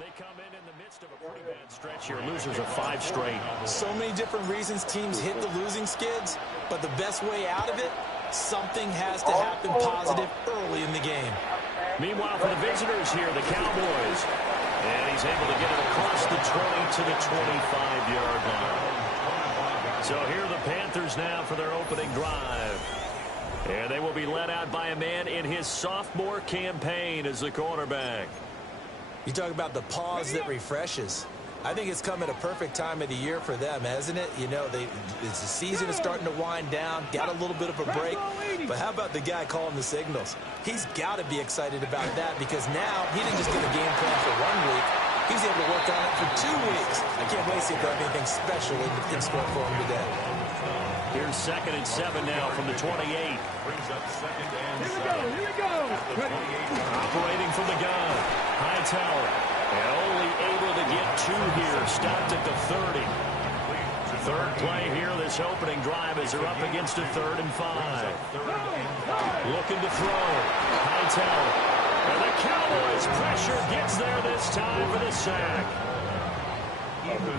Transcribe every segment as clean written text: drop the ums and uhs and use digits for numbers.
They come in the midst of a pretty bad stretch here. Losers of 5 straight. So many different reasons teams hit the losing skids, but the best way out of it, something has to happen positive early in the game. Meanwhile, for the visitors here, the Cowboys. And he's able to get it across the 20 to the 25-yard line. So here are the Panthers now for their opening drive. And they will be led out by a man in his sophomore campaign as the quarterback. You talk about the pause that refreshes. I think it's come at a perfect time of the year for them, hasn't it? You know, the season is starting to wind down, got a little bit of a break. But how about the guy calling the signals? He's got to be excited about that because now he didn't just get a game plan for 1 week. He's able to work on it for 2 weeks. I can't wait to see if they have anything special in store for him today. Here's 2nd and 7 now from the 28. Here we go. Operating from the gun. Hightower. And only able to get 2 here. Stopped at the 30. Third play here, this opening drive as they're up against a 3rd and 5. Looking to throw. Hightower. And the Cowboys pressure gets there this time for the sack.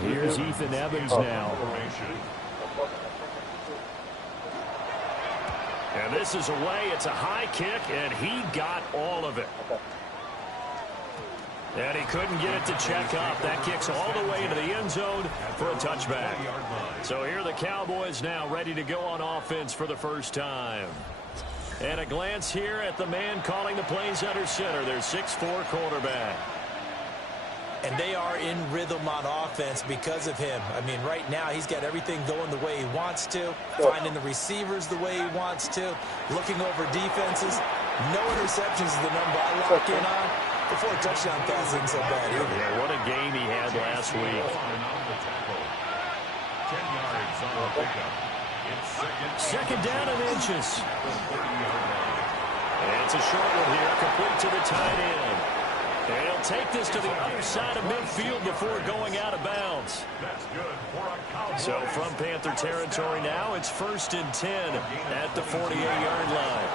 Here's Ethan Evans now. And this is away. It's a high kick, and he got all of it. And he couldn't get it to check up. That kicks all the way into the end zone for a touchback. So here are the Cowboys now ready to go on offense for the first time. And a glance here at the man calling the plays under center. Their 6'4" quarterback. And they are in rhythm on offense because of him. I mean, right now he's got everything going the way he wants to, finding the receivers the way he wants to, looking over defenses. No interceptions is the number I lock in on. Before a touchdown pass isn't so bad either. Yeah, what a game he had last week. 2nd down and inches. And it's a short one here, complete to the tight end. And he'll take this to the other side of midfield before going out of bounds. So from Panther territory now, it's 1st and 10 at the 48-yard line.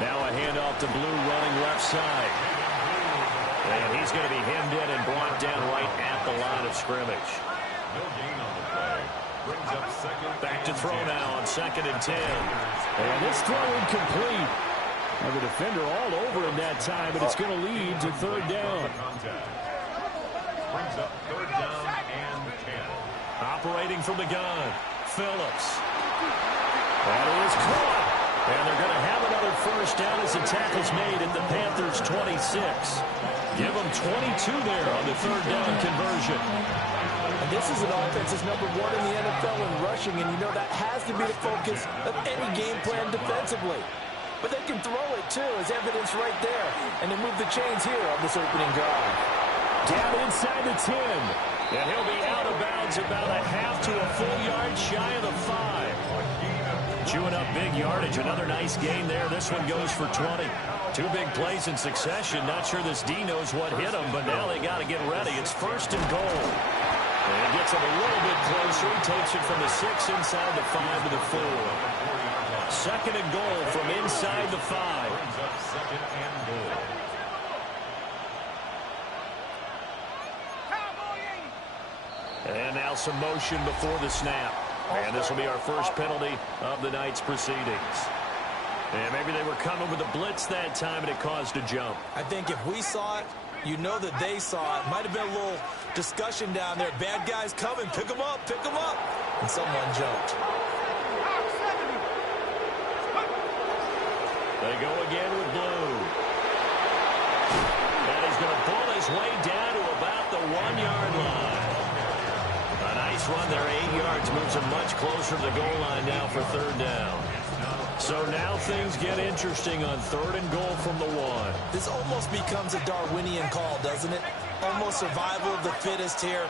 Now a handoff to Blue running left side. And he's going to be hemmed in and brought down right at the line of scrimmage. Back to throw now on 2nd and 10. And this throw incomplete. Now the defender all over him that time, but it's going to lead to 3rd down. Brings up 3rd down and 10. Operating from the gun, Phillips. That is caught. And they're going to have another 1st down as the tackle's made at the Panthers' 26. Give them 22 there on the 3rd down conversion. And this is an offense that's #1 in the NFL in rushing, and you know that has to be the focus of any game plan defensively. But they can throw it, too, as evidence right there. And they move the chains here on this opening drive. Down inside the 10. And he'll be out of bounds about a half to a full yard shy of the 5. Chewing up big yardage. Another nice gain there. This one goes for 20. 2 big plays in succession. Not sure this D knows what hit him, but now they got to get ready. It's 1st and goal. And he gets him a little bit closer. He takes it from the 6 inside the 5 to the 4. 2nd and goal from inside the 5. And now some motion before the snap. And this will be our first penalty of the night's proceedings. And maybe they were coming with a blitz that time and it caused a jump. I think if we saw it, you know that they saw it. Might have been a little discussion down there. Bad guys coming. Pick them up. Pick them up. And someone jumped. They go again with Blue. And he's going to pull his way down to about the 1-yard line. A nice run there, 8 yards. Moves him much closer to the goal line now for 3rd down. So now things get interesting on 3rd and goal from the 1. This almost becomes a Darwinian call, doesn't it? Almost survival of the fittest here.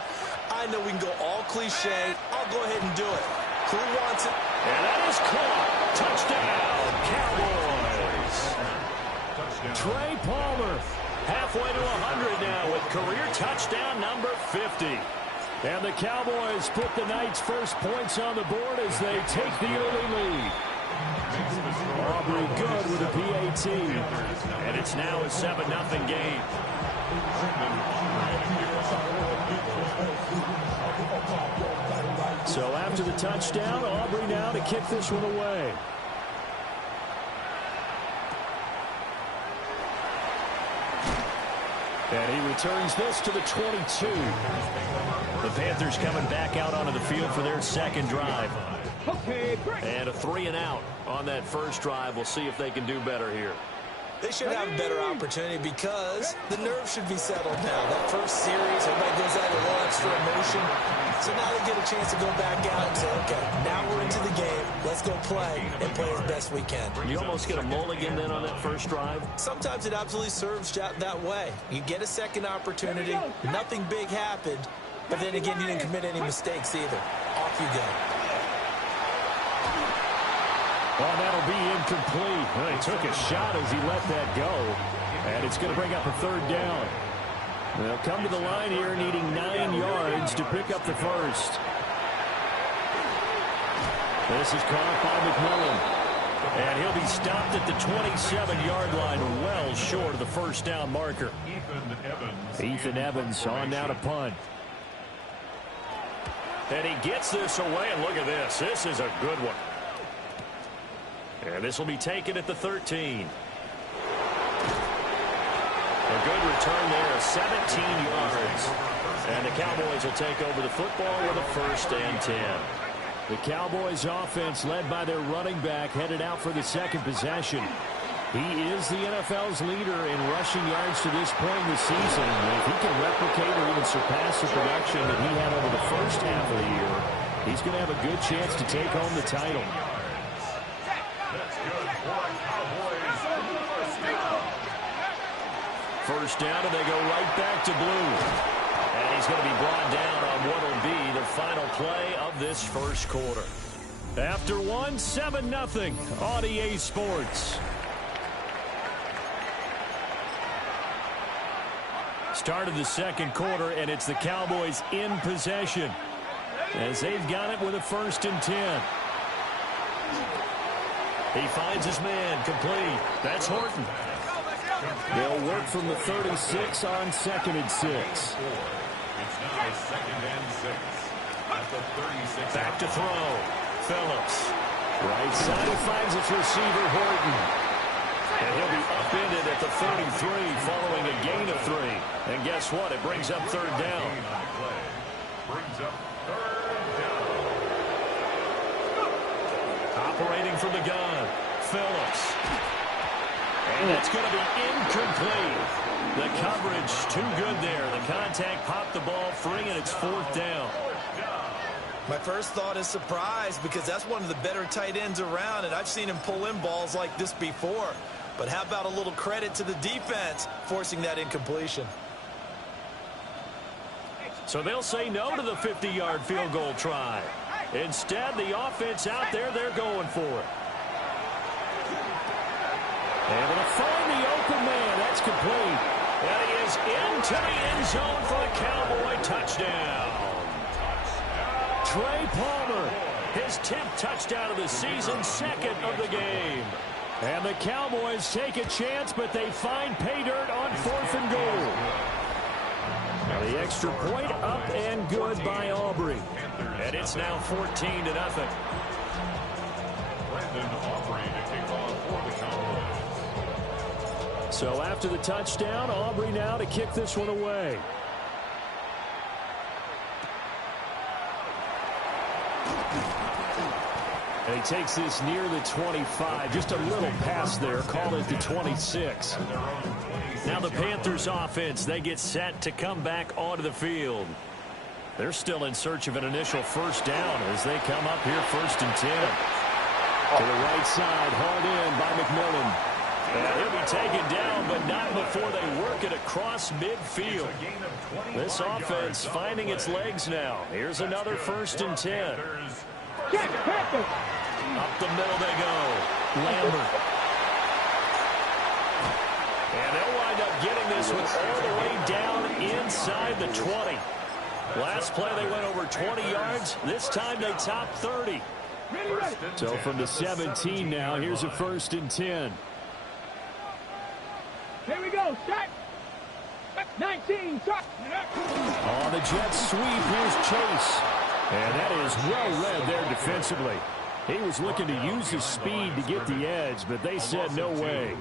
I know we can go all cliche. I'll go ahead and do it. Who wants it? And that is caught. Touchdown, Cowboys. Trey Palmer. Halfway to 100 now with career touchdown number 50. And the Cowboys put the night's first points on the board as they take the early lead. Oh, Aubrey good with a PAT. And it's now a 7-0 game. So after the touchdown, Aubrey now to kick this one away. And he returns this to the 22. The Panthers coming back out onto the field for their second drive. And a 3-and-out on that first drive. We'll see if they can do better here. They should have a better opportunity because the nerves should be settled now. That first series, everybody goes out a little extra emotion. So now they get a chance to go back out and say, okay, now we're into the game. Let's go play and play as best we can. You almost get a mulligan then on that first drive. Sometimes it absolutely serves that way. You get a second opportunity. Nothing big happened. But then again, you didn't commit any mistakes either. Off you go. Oh, that'll be incomplete. Well, he took a shot as he let that go. And it's going to bring up a third down. They'll come to the line here needing 9 yards to pick up the first. This is caught by McMillan. And he'll be stopped at the 27-yard line, well short of the first down marker. Ethan Evans on now to punt. And he gets this away, and look at this. This is a good one. And this will be taken at the 13. A good return there, 17 yards. And the Cowboys will take over the football with a 1st and 10. The Cowboys offense led by their running back headed out for the second possession. He is the NFL's leader in rushing yards to this point in the season. And if he can replicate or even surpass the production that he had over the first half of the year, he's going to have a good chance to take home the title. First down, and they go right back to blue. And he's going to be brought down on what will be the final play of this first quarter. After one, 7-0 on EA Sports. Start of the second quarter, and it's the Cowboys in possession as they've got it with a 1st and 10. He finds his man, complete. That's Horton. They'll work from the 36 on 2nd and 6. It's now 2nd and 6 at the 36. Back to throw. Phillips. Right side, he finds his receiver, Horton. And he'll be upended at the 33 following a gain of 3. And guess what? It brings up 3rd down. Brings up 3rd down. Operating from the gun. Phillips. And it's going to be incomplete. The coverage too good there. The contact popped the ball free, and it's 4th down. My first thought is surprise because that's one of the better tight ends around, and I've seen him pull in balls like this before. But how about a little credit to the defense forcing that incompletion? So they'll say no to the 50-yard field goal try. Instead, the offense out there, they're going for it. Able to find the open man. That's complete. And he is into the end zone for a Cowboy touchdown. Trey Palmer. His 10th touchdown of the season, 2nd of the game. And the Cowboys take a chance, but they find pay dirt on 4th and goal. Now the extra point up and good by Aubrey. And it's now 14-0. So after the touchdown, Aubrey now to kick this one away. And he takes this near the 25. Just a little pass there. Call it the 26. Now the Panthers offense, they get set to come back onto the field. They're still in search of an initial 1st down as they come up here 1st and 10. To the right side, hauled in by McMillan. And he'll be taken down, but not before they work it across midfield. This offense finding its legs now. Here's another 1st and 10. Up the middle they go. Lambert. And they'll wind up getting this one all the way down inside the 20. Last play they went over 20 yards. This time they top 30. So from the 17 now, here's a 1st and 10. Here we go. Start. 19. Start. On the Jets sweep, here's Chase. And that is well read there defensively. He was looking to use his speed to get the edge, but they said no way.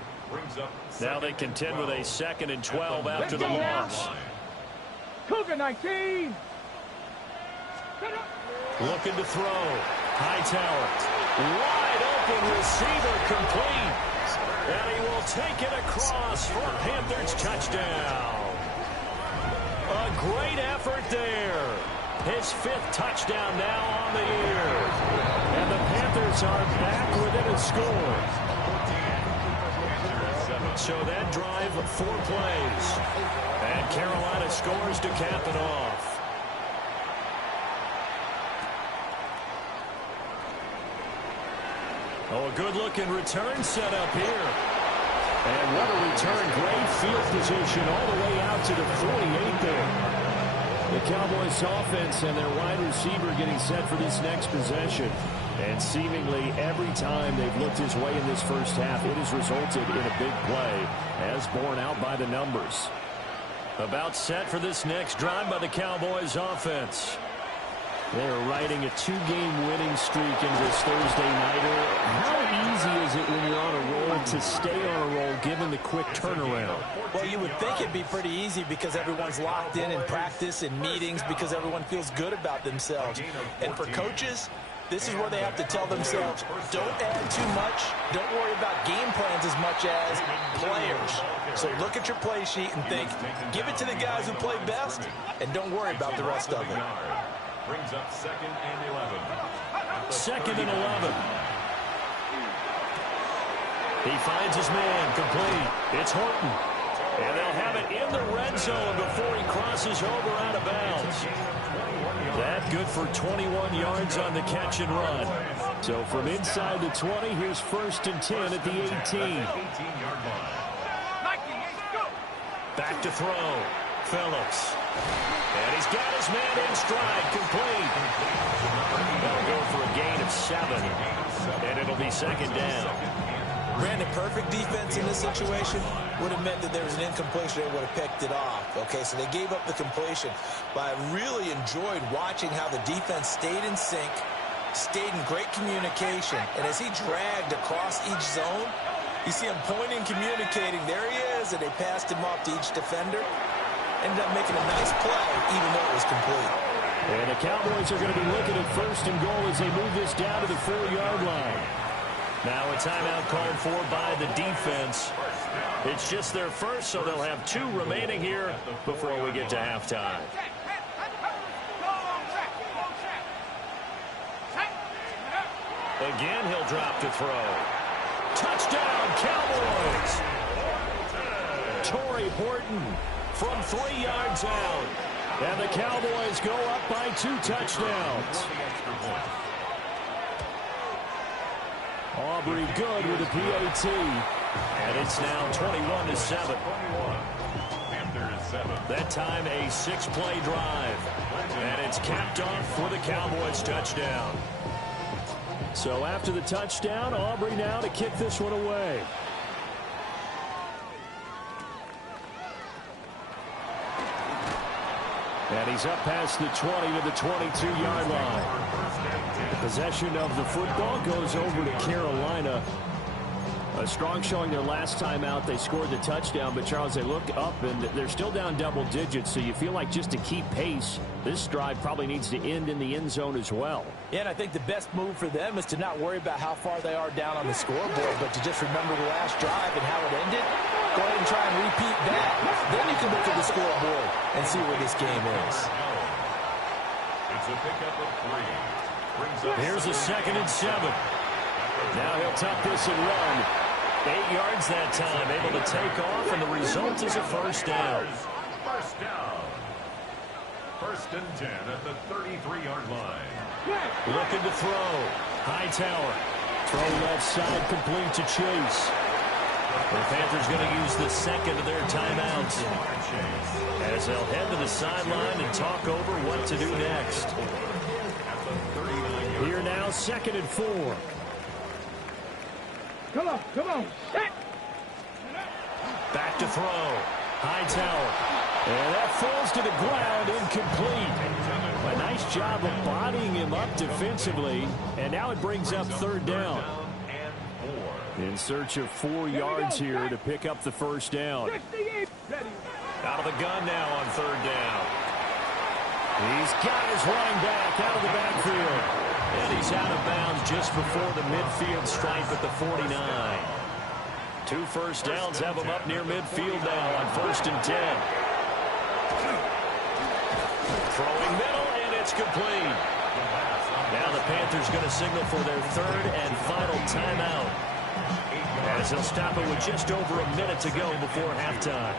Now they contend with a 2nd and 12 after the loss. Cougar 19. Looking to throw. Hightower. Wide open receiver complete. And he will take it across for Panthers touchdown. A great effort there. His 5th touchdown now on the year. And the Panthers are back within a score. So that drive, 4 plays. And Carolina scores to cap it off. Oh, a good-looking return set up here. And what a return. Great field position all the way out to the 48 there. The Cowboys offense and their wide receiver getting set for this next possession. And seemingly every time they've looked his way in this first half, it has resulted in a big play, as borne out by the numbers. About set for this next drive by the Cowboys offense. They're riding a 2-game winning streak into this Thursday nighter. How easy is it when you're on a roll to stay on a roll given the quick turnaround? Well, you would think it'd be pretty easy because everyone's locked in practice and meetings because everyone feels good about themselves. And for coaches, this is where they have to tell themselves, don't add too much. Don't worry about game plans as much as players. So look at your play sheet and think, give it to the guys who play best, and don't worry about the rest of it. Brings up 2nd and 11. 2nd and 11. He finds his man complete. It's Horton. And they'll have it in the red zone before he crosses over out of bounds. That good for 21 yards on the catch and run. So from inside the 20, here's 1st and 10 at the 18. 18-yard line. Back to throw. Phillips. And he's got his man in stride, complete. They'll go for a gain of 7. And it'll be 2nd down. Brandon, perfect defense in this situation would have meant that there was an incompletion and would have picked it off. Okay, so they gave up the completion. But I really enjoyed watching how the defense stayed in sync, stayed in great communication. And as he dragged across each zone, you see him pointing, communicating. There he is, and they passed him off to each defender. Ended up making a nice play, even though it was complete. And the Cowboys are going to be looking at 1st and goal as they move this down to the 4-yard line. Now a timeout called for by the defense. It's just their first, so they'll have 2 remaining here before we get to halftime. Again, he'll drop to throw. Touchdown, Cowboys! Torrey Horton from 3 yards out. And the Cowboys go up by 2 touchdowns. Aubrey good with a PAT. And it's now 21-7. That time a 6-play drive. And it's capped off for the Cowboys touchdown. So after the touchdown, Aubrey now to kick this one away. And he's up past the 20 to the 22-yard line. The possession of the football goes over to Carolina. A strong showing their last time out. They scored the touchdown, but Charles, they look up and they're still down double digits, so you feel like just to keep pace, this drive probably needs to end in the end zone as well. Yeah, and I think the best move for them is to not worry about how far they are down on the scoreboard, but to just remember the last drive and how it ended. Go ahead and try and repeat that. Then you can look at the scoreboard and see where this game is. It's a pickup of 3. Here's a 2nd and 7. Now he'll tuck this and run. 8 yards that time, able to take off, and the result is a 1st down. First down. 1st and 10 at the 33-yard line. Looking to throw. Hightower. Throw left side, complete to Chase. The Panthers going to use the 2nd of their timeouts as they'll head to the sideline and talk over what to do next. Here now, 2nd and 4. Come on, come on. Set. Back to throw. Hightower. And that falls to the ground, incomplete. A nice job of bodying him up defensively. And now it brings up 3rd down. In search of 4 yards here to pick up the 1st down. Out of the gun now on 3rd down. He's got his running back out of the backfield. And he's out of bounds just before the midfield stripe at the 49. 2 first downs have him up near midfield now on 1st and 10. Throwing middle, and it's complete. Now the Panthers going to signal for their 3rd and final timeout, as they'll stop it with just over a minute to go before halftime.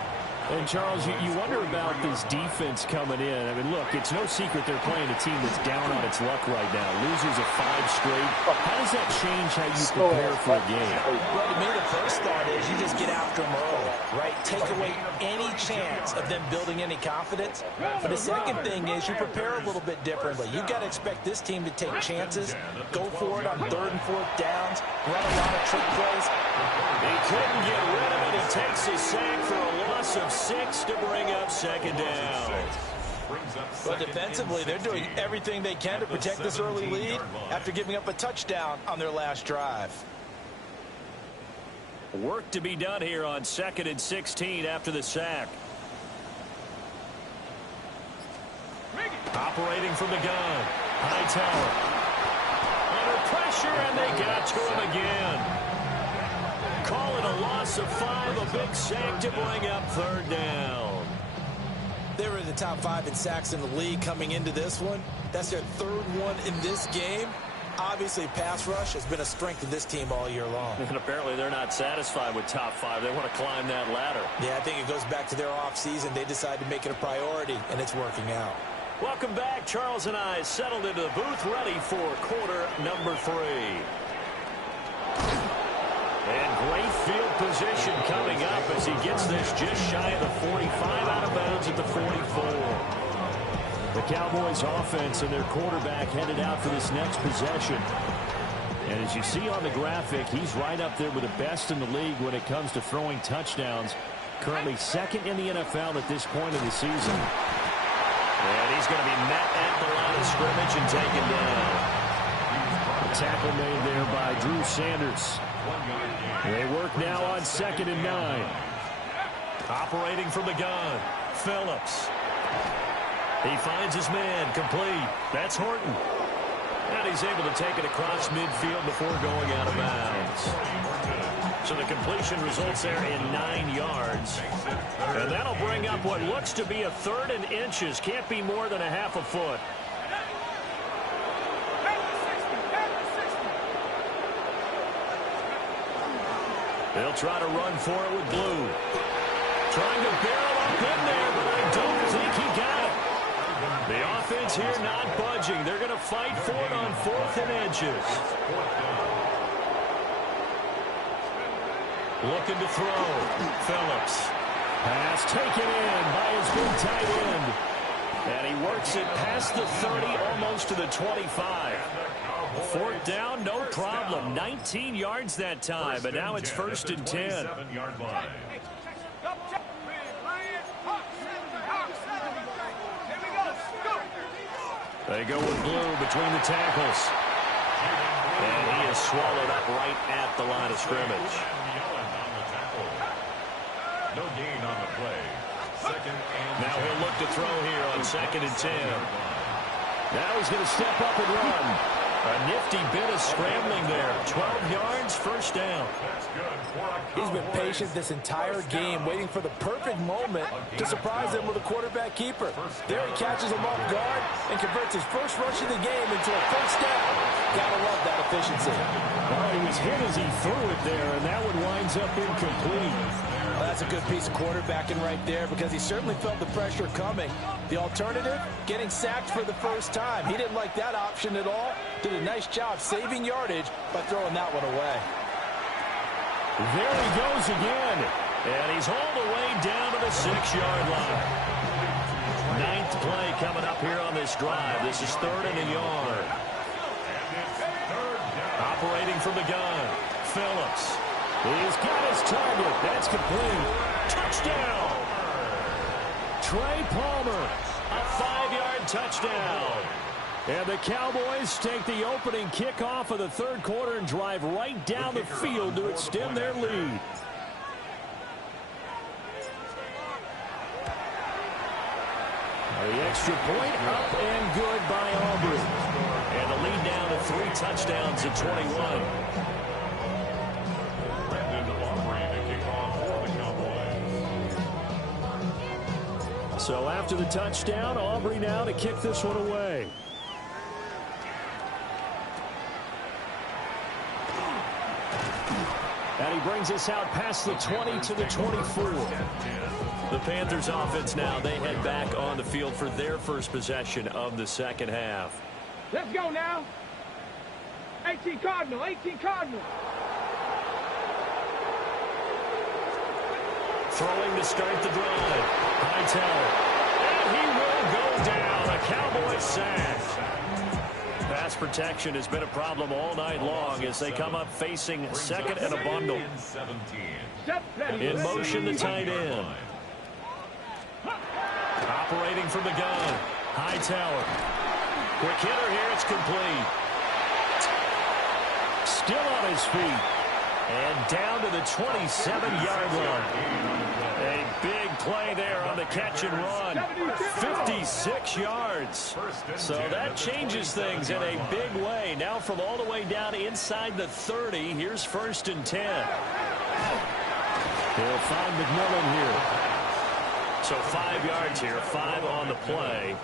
And, Charles, you wonder about this defense coming in. I mean, look, it's no secret they're playing a team that's down on its luck right now. Losers of 5 straight. How does that change how you prepare for a game? Well, to me, the first thought is you just get after them early, right? Take away any chance of them building any confidence. But the second thing is you prepare a little bit differently. You've got to expect this team to take chances, go for it on 3rd and 4th downs, run a lot of trick plays. He couldn't get rid of it. He takes a sack for a loss of 6 to bring up 2nd down. But defensively, they're doing everything they can to protect this early lead after giving up a touchdown on their last drive. Work to be done here on 2nd and 16 after the sack. Operating from the gun. Hightower. Under pressure, and they got to him again. Call it a loss of 5, a big sack to bring up 3rd down. They were in the top 5 in sacks in the league coming into this one. That's their 3rd one in this game. Obviously, pass rush has been a strength of this team all year long. And apparently they're not satisfied with top 5. They want to climb that ladder. Yeah, I think it goes back to their offseason. They decided to make it a priority, and it's working out. Welcome back. Charles and I settled into the booth, ready for quarter number 3. And great field position coming up as he gets this just shy of the 45, out of bounds at the 44. The Cowboys offense and their quarterback headed out for this next possession. And as you see on the graphic, he's right up there with the best in the league when it comes to throwing touchdowns. Currently 2nd in the NFL at this point of the season. And he's going to be met at the line of scrimmage and taken down. The tackle made there by Drew Sanders. They work now on 2nd and 9. Operating from the gun, Phillips. He finds his man, complete. That's Horton. And he's able to take it across midfield before going out of bounds. So the completion results there in 9 yards. And that'll bring up what looks to be a 3rd and inches. Can't be more than a half a foot. They'll try to run for it with Blue. Trying to barrel up in there, but I don't think he got it. The offense here not budging. They're going to fight for it on 4th and inches. Looking to throw. Phillips. Pass taken in by his big tight end. And he works it past the 30, almost to the 25. 4th down, no problem. 19 yards that time, but now it's 1st and 10. They go with Blue between the tackles. And he is swallowed up right at the line of scrimmage. No gain on the play. 2nd and now he'll look to throw here on 2nd and 10. Now he's going to step up and run. A nifty bit of scrambling there. 12 yards, 1st down. He's been patient this entire game, waiting for the perfect moment to surprise them with a quarterback keeper. There he catches him off guard and converts his first rush of the game into a 1st down. Gotta love that efficiency. Well, he was hit as he threw it there, and that one winds up incomplete. Well, that's a good piece of quarterbacking right there because he certainly felt the pressure coming. The alternative, getting sacked for the first time. He didn't like that option at all. Did a nice job saving yardage by throwing that one away. There he goes again. And he's all the way down to the 6-yard line. 9th play coming up here on this drive. This is 3rd and a yard. Operating from the gun, Phillips. He's got his target. That's complete. Touchdown. Trey Palmer, a 5-yard touchdown. And the Cowboys take the opening kickoff of the third quarter and drive right down the field to extend their lead. The extra point up and good by Aubrey. And the lead down to 3 touchdowns at 21. So after the touchdown, Aubrey now to kick this one away. And he brings us out past the 20 to the 24. The Panthers offense now, they head back on the field for their first possession of the second half. Let's go now. 18 Cardinal, 18 Cardinal. Throwing to start the drive. Hightower. And he will go down. A Cowboys sack. Pass protection has been a problem all night long as they come up facing second and a bundle. In motion, the tight end. Operating from the gun. Hightower. Quick hitter here. It's complete. Still on his feet. And down to the 27-yard line. A big play there on the catch and run. 56 yards. So that changes things in a big way. Now from all the way down inside the 30, here's 1st and 10. They'll find McMillan here. So 5 yards here, 5 on the play.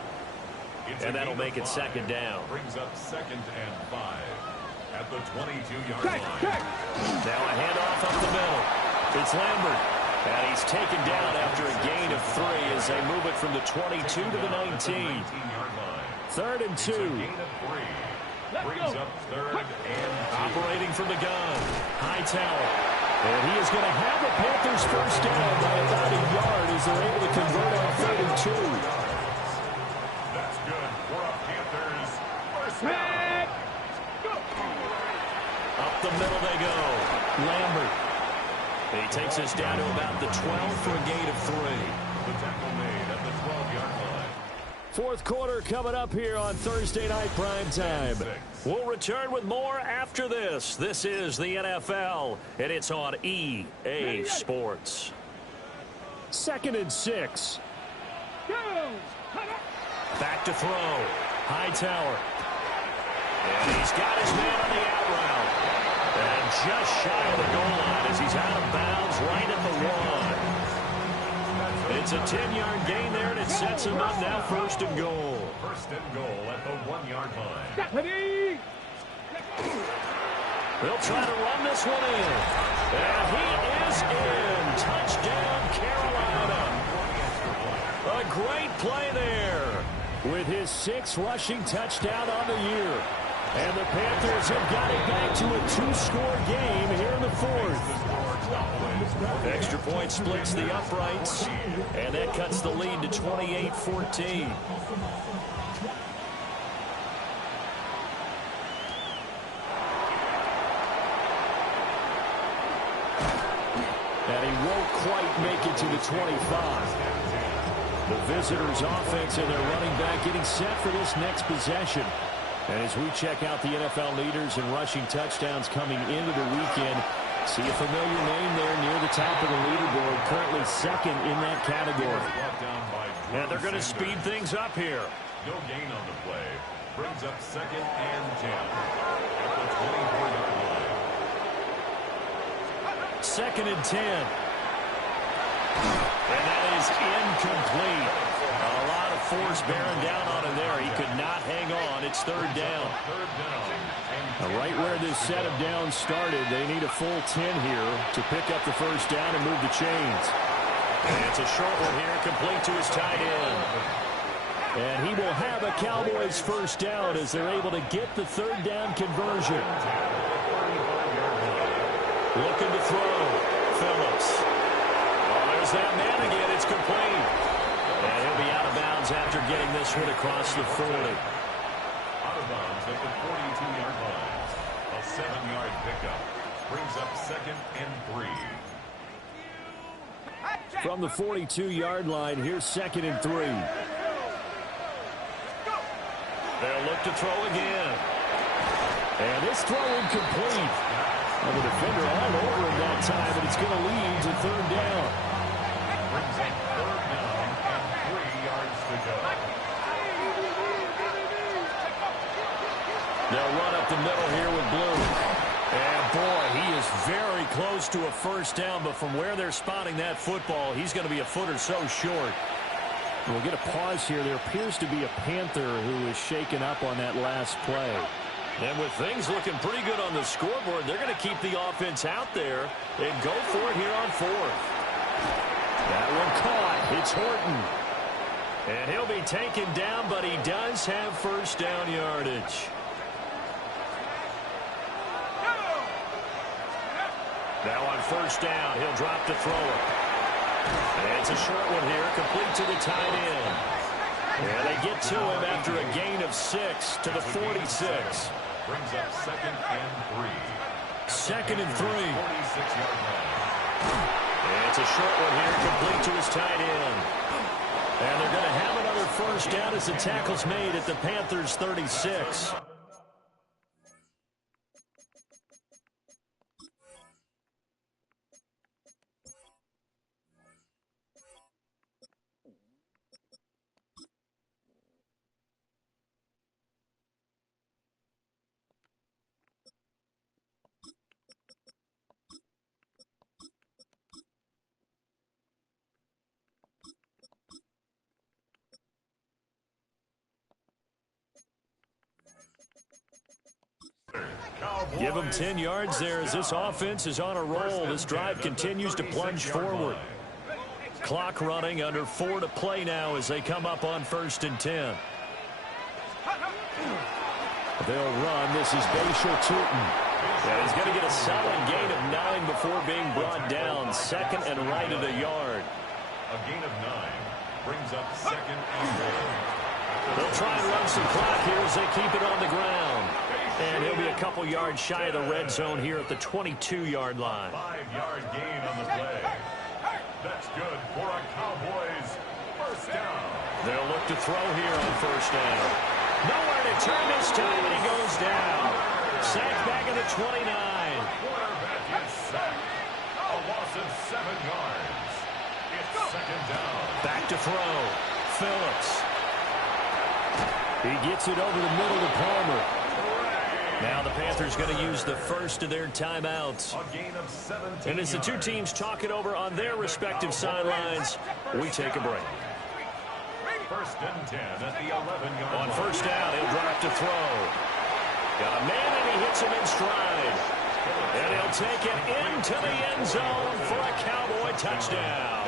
And that'll make it second down. Brings up 2nd and 5 at the 22-yard line. Now a handoff up the middle. It's Lambert. And he's taken down after a gain of 3 as they move it from the 22 to the 19. 3rd and 2. Brings up 3rd and 2. Operating from the gun. Hightower. And he is going to have the Panthers first down by about a yard as they're able to convert on 3rd and 2. That's good for a Panthers first down. Up the middle they go. Lambert. He takes us down to about the 12 for a gain of 3. The tackle made at the 12-yard line. Fourth quarter coming up here on Thursday Night Prime Time. We'll return with more after this. This is the NFL, and it's on EA Sports. 2nd and 6. Back to throw. Hightower. And he's got his man on the out route. And just shy of the goal line as he's out of bounds right at the 1. It's a 10-yard gain there, and it sets him up now 1st and goal. 1st and goal at the 1-yard line. They'll try to run this one in. And he is in. Touchdown, Carolina. A great play there with his 6th rushing touchdown on the year. And the Panthers have got it back to a 2-score game here in the 4th. Extra point splits the uprights, and that cuts the lead to 28-14. And he won't quite make it to the 25. The visitors' offense and their running back getting set for this next possession. And as we check out the NFL leaders in rushing touchdowns coming into the weekend, see a familiar name there near the top of the leaderboard, currently 2nd in that category. And they're going to speed things up here. No gain on the play. Brings up 2nd and 10 at the 24-yard line. 2nd and 10. And that is incomplete. A lot of force bearing down on him there. He could not hang on. It's 3rd down. Right where this set of downs started, they need a full 10 here to pick up the first down and move the chains. And it's a short one here, complete to his tight end. And he will have a Cowboys first down as they're able to get the 3rd down conversion. Looking to throw. Phillips. Oh, there's that man again. It's complete. And he'll be out of bounds after getting this one across the 40. Out of bounds at the 42-yard line. A 7-yard pickup. Brings up 2nd and 3. From the 42-yard line, here's 2nd and 3. They'll look to throw again. And this throw incomplete. And the defender all over him that time, and it's going to lead to 3rd down. Brings up 3rd down and 3 yards to go. They'll run up the middle here with Blue. And, boy, he is very close to a 1st down, but from where they're spotting that football, he's going to be a foot or so short. We'll get a pause here. There appears to be a Panther who is shaken up on that last play. And with things looking pretty good on the scoreboard, they're going to keep the offense out there and go for it here on 4th. That one caught. It's Horton. And he'll be taken down, but he does have 1st down yardage. Now on 1st down, he'll drop to throw it. And it's a short one here, complete to the tight end. And they get to him after a gain of 6 to the 46. Brings up 2nd and 3. 2nd and 3. 46-yard line. And it's a short one here, complete to his tight end. And they're going to have another 1st down as the tackle's made at the Panthers' 36. Give them 10 yards there as this offense is on a roll. This drive continues to plunge forward. Clock running, under 4 to play now as they come up on 1st and 10. They'll run. This is Bashal Tootin. And he's going to get a solid gain of 9 before being brought down. 2nd and right at a yard. A gain of 9 brings up 2nd and 1. They'll try and run some clock here as they keep it on the ground. And he'll be a couple yards shy of the red zone here at the 22-yard line. 5-yard gain on the play. That's good for a Cowboys 1st down. They'll look to throw here on 1st down. Nowhere to turn this time, and he goes down. Sacked back at the 29. Quarterback is sacked. A loss of 7 yards. It's 2nd down. Back to throw. Phillips. He gets it over the middle to Palmer. Now the Panthers going to use the first of their timeouts. A gain of 17 And as the two teams talk it over on their respective sidelines, we take a break. 1st and 10 at the 11-yard line. On 1st down, he'll drop to throw. Got a man, and he hits him in stride. And he'll take it into the end zone for a Cowboy touchdown.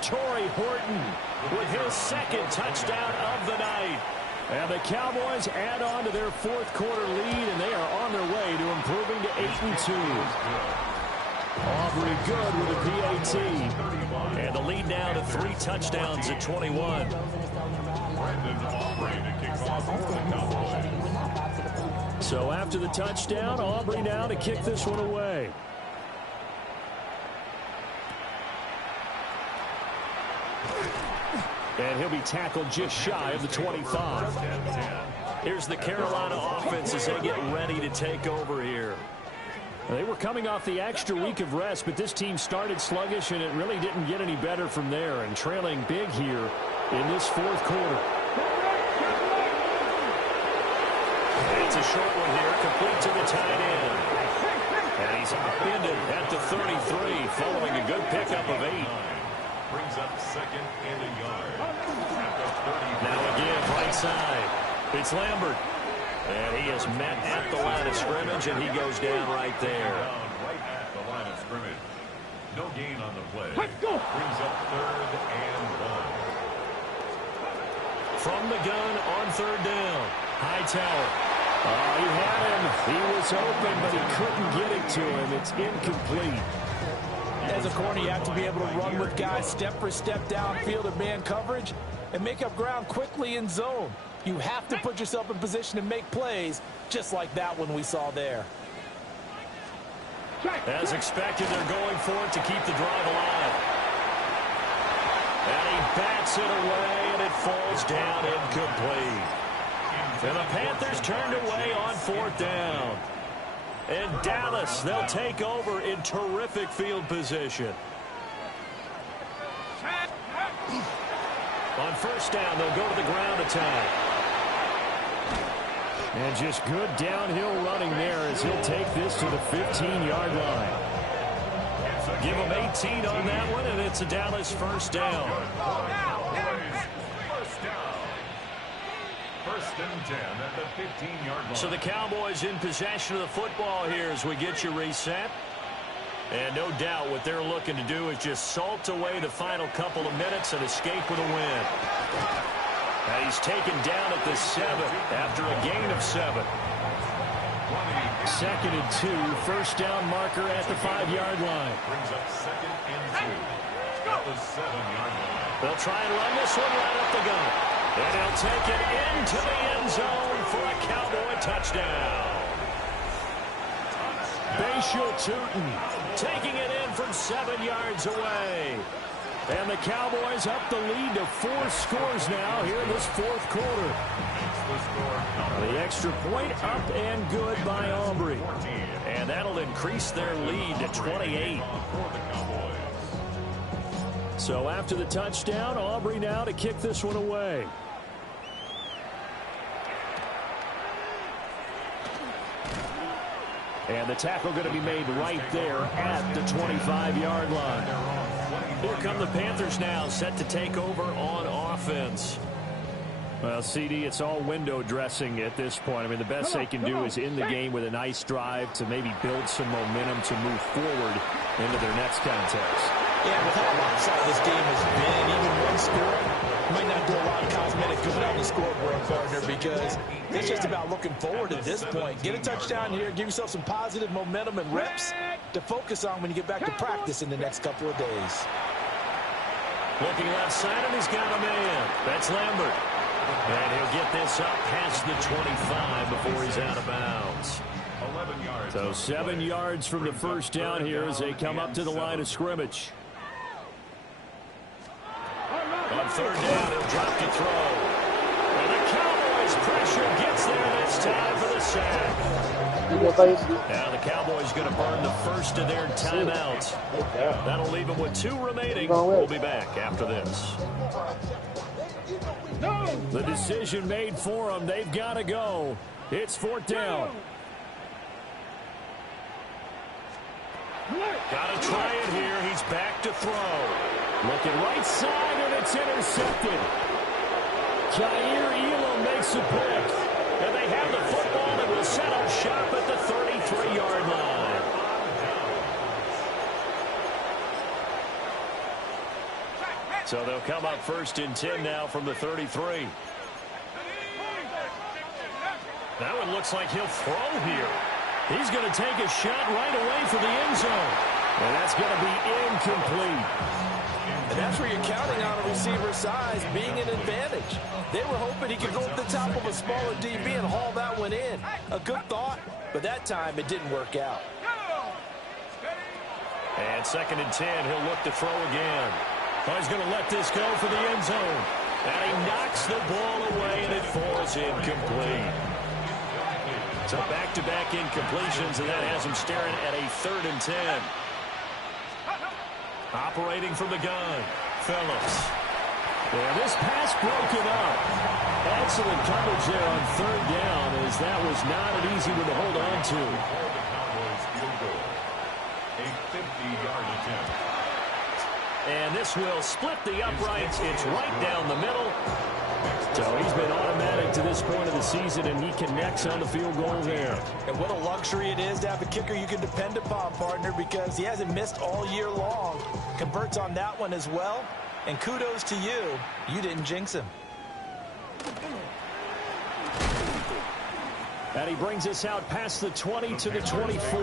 Torrey Horton with his 2nd touchdown of the night. And the Cowboys add on to their 4th quarter lead, and they are on their way to improving to 8-2. Aubrey good with a PAT. And the lead now to 3 touchdowns at 21. Brandon Aubrey to kick off for the Cowboys. So after the touchdown, Aubrey now to kick this one away. And he'll be tackled just shy of the 25. Here's the Carolina offense as they get ready to take over here. They were coming off the extra week of rest, but this team started sluggish, and it really didn't get any better from there, and trailing big here in this 4th quarter. It's a short one here, complete to the tight end. And he's upended at the 33, following a good pickup of 8. Brings up 2nd and a yard. Now again, right side. It's Lambert. And he is met at the line of scrimmage, and he goes down right there. Down right at the line of scrimmage. No gain on the play. Let's go. Brings up 3rd and 1. From the gun on 3rd down. Hightower. He had him. He was open, but he couldn't get it to him. It's incomplete. As a corner, you have to be able to run with guys step for step downfield of man coverage and make up ground quickly in zone. You have to put yourself in position to make plays, just like that one we saw there. As expected, they're going for it to keep the drive alive. And he bats it away, and it falls down incomplete. And the Panthers turned away on 4th down. And Dallas, they'll take over in terrific field position. On 1st down, they'll go to the ground attack. And just good downhill running there as he'll take this to the 15-yard line. Give him 18 on that one, and it's a Dallas 1st down. First and 10 at the 15-yard line. So the Cowboys in possession of the football here as we get you reset. And no doubt what they're looking to do is just salt away the final couple of minutes and escape with a win. Now he's taken down at the 7 after a gain of 7. 2nd and 2, 1st down marker at the 5-yard line. Brings up 2nd and 2 at the 7-yard line. They'll try and run this one right up the gut. And he'll take it into the end zone for a Cowboy touchdown. Bashal Tootin taking it in from 7 yards away. And the Cowboys up the lead to 4 scores now here in this 4th quarter. The extra point up and good by Aubrey. And that'll increase their lead to 28. So after the touchdown, Aubrey now to kick this one away. And the tackle going to be made right there at the 25-yard line. Here come the Panthers now, set to take over on offense. Well, CD, it's all window dressing at this point. I mean, the best they can do is in the game with a nice drive to maybe build some momentum to move forward into their next contest. Yeah, with how lopsided this game has been, even one score might not do a lot of cosmetic good on the scoreboard, partner, because it's just about looking forward at this point. Get a touchdown here, give yourself some positive momentum and reps to focus on when you get back to practice in the next couple of days. Looking left side, and he's got a man. That's Lambert. And he'll get this up past the 25 before he's out of bounds. 11 yards. So 7 yards from the 1st down here as they come up to the line of scrimmage. On 3rd down, he'll drop to throw. And the Cowboys' pressure gets there, and it's time for the sack. Now the Cowboys going to burn the first of their timeouts. That'll leave them with 2 remaining. We'll be back after this. The decision made for them. They've got to go. It's 4th down. Got to try it here. He's back to throw. Looking right side, and it's intercepted. Jair Elam makes a pick. And they have the football and will set up shop at the 33-yard line. So they'll come up 1st and 10 now from the 33. That one looks like he'll throw here. He's going to take a shot right away for the end zone. And that's going to be incomplete. And that's where you're counting on a receiver's size being an advantage. They were hoping he could go up the top of a smaller DB and haul that one in. A good thought, but that time it didn't work out. And 2nd and 10, he'll look to throw again. Oh, he's going to let this go for the end zone. And he knocks the ball away, and it falls incomplete. So back-to-back incompletions, and that has him staring at a 3rd and 10. Operating from the gun, Phillips. Yeah, this pass broken up. Excellent coverage there on 3rd down, as that was not an easy one to hold on to. A 50-yard attempt. And this will split the uprights. It's right down the middle. So he's been automatic to this point of the season, and he connects on the field goal there. And what a luxury it is to have a kicker you can depend upon, partner, because he hasn't missed all year long. Converts on that one as well. And kudos to you. You didn't jinx him. And he brings us out past the 20 to the 24.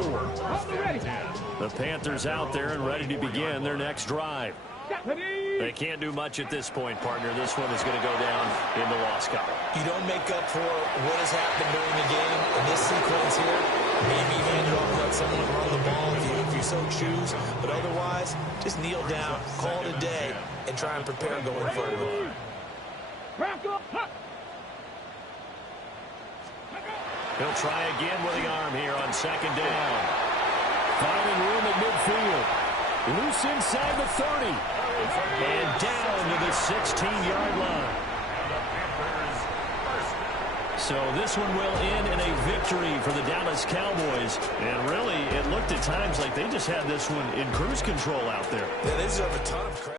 The Panthers out there and ready to begin their next drive. They can't do much at this point, partner. This one is going to go down in the loss column. You don't make up for what has happened during the game in this sequence here. Maybe hand it off, let someone run the ball if you so choose. But otherwise, just kneel down, call it a day, and try and prepare going forward. He'll try again with the arm here on second down. Finding room at midfield. Loose inside the 30. And down to the 16-yard line. So this one will end in a victory for the Dallas Cowboys. And really, it looked at times like they just had this one in cruise control out there. Yeah, they deserve a ton of credit.